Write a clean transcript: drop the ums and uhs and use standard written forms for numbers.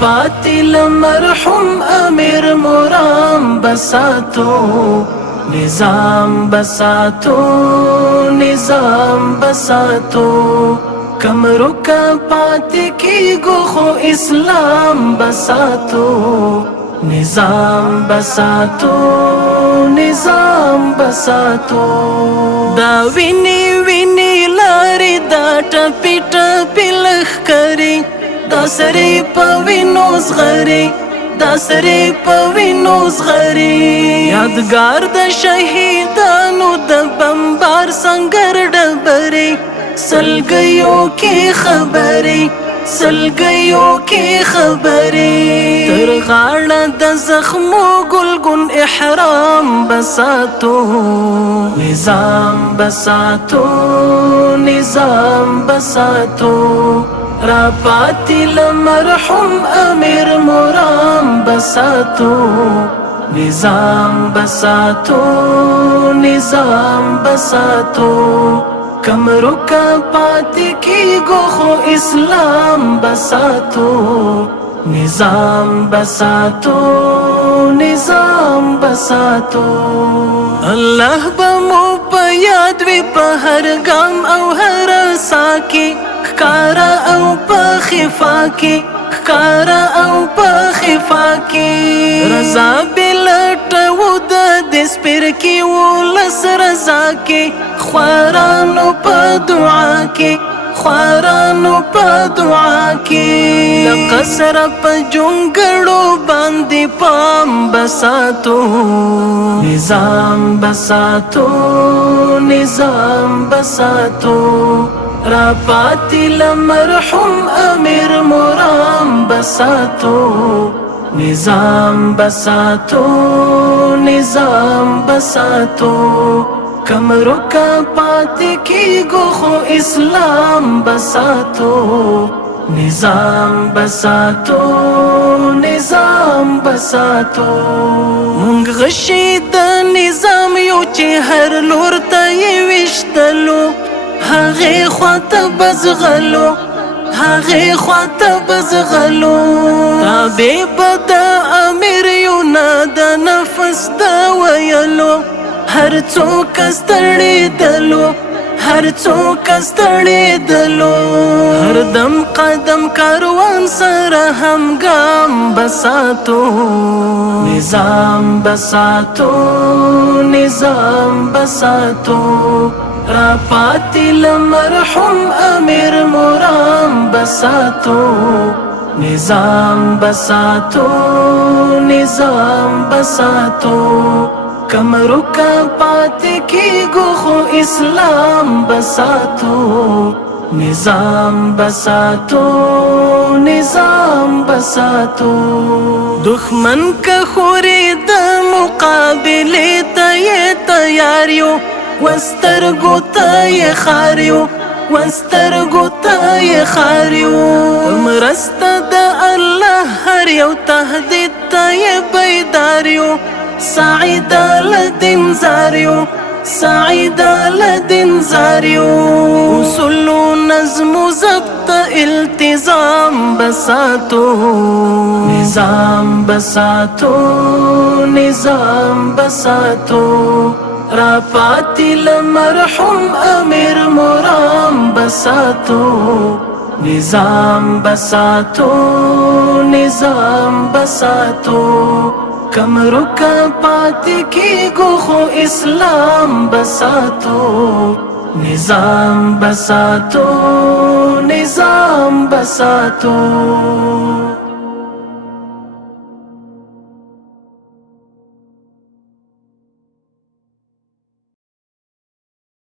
پاتل مرحوم امیر مرام بساتو نظام بساتو نظام بساتو کم رکا پات کی گو خو اسلام بساتو نظام بساتو نظام بساتو دا ویني ویني لاري دا ټپی ټپی لخکری دا سری پوینو زغری دا سری پوینو زغری یادگار د شهیدانو د بمبار سنگر ډبری سلګیو کې خبري سلګیو کې خبري تر غاړه د زخمو ګلګون احرام بساتو نظام بساتو نظام بساتو را پاتل مرحوم امیر مرام بساتو نظام بساتو نظام بساتو کم رکا پات کی گو خو اسلام بساتو نظام بساتو نظام بساتو الله بمو په یاد وی په هر ګام او هر ساکی کارا او په خفا کی کارا او په خفا کی رضا بلټو د سپر کی ولس رضا کی خوارانو په دعا کی خوارانو په دعا کی لقصر په جونګړو باندې پام بساتو نظام بساتو نظام بساتو را پاتل مرحوم امیر مرام بساتو نظام بساتو نظام بساتو کم رکا پات کی گو خو اسلام بساتو نظام بساتو نظام بساتو مونږ غشي د نظام یو چې هر لور ته یې وشتلو هغه خواته بزغلو هغه خواته بزغلو تابع بد امیر یو نه د نفس د ویلو هر څوک ستړي دلو هر څوک ستړي دلو هر دم قدم کاروان سره هم ګام بساتو نظام بساتو نظام بساتو را پاتل مرحوم امیر مرام بساتو نظام بساتو نظام بساتو کم رکا پات کی گو خو اسلام بساتو نظام بساتو نظام بساتو دښمن که خوري د مقابله ته تیاریو وسترګو ته خاریو وسترګو ته خاریو مرسته د الله هر یو تهدید ته بیداریو سعید لدین زاریو سعید لدین زاریو اصول نظم و ضبط التزام بساتو نظام بساتو نظام بساتو را پاتل مرحوم امیر مرام بساتو نظام بساتو نظام بساتو کم رکا پات کی گو خو اسلام بساتو نظام بساتو نظام بساتو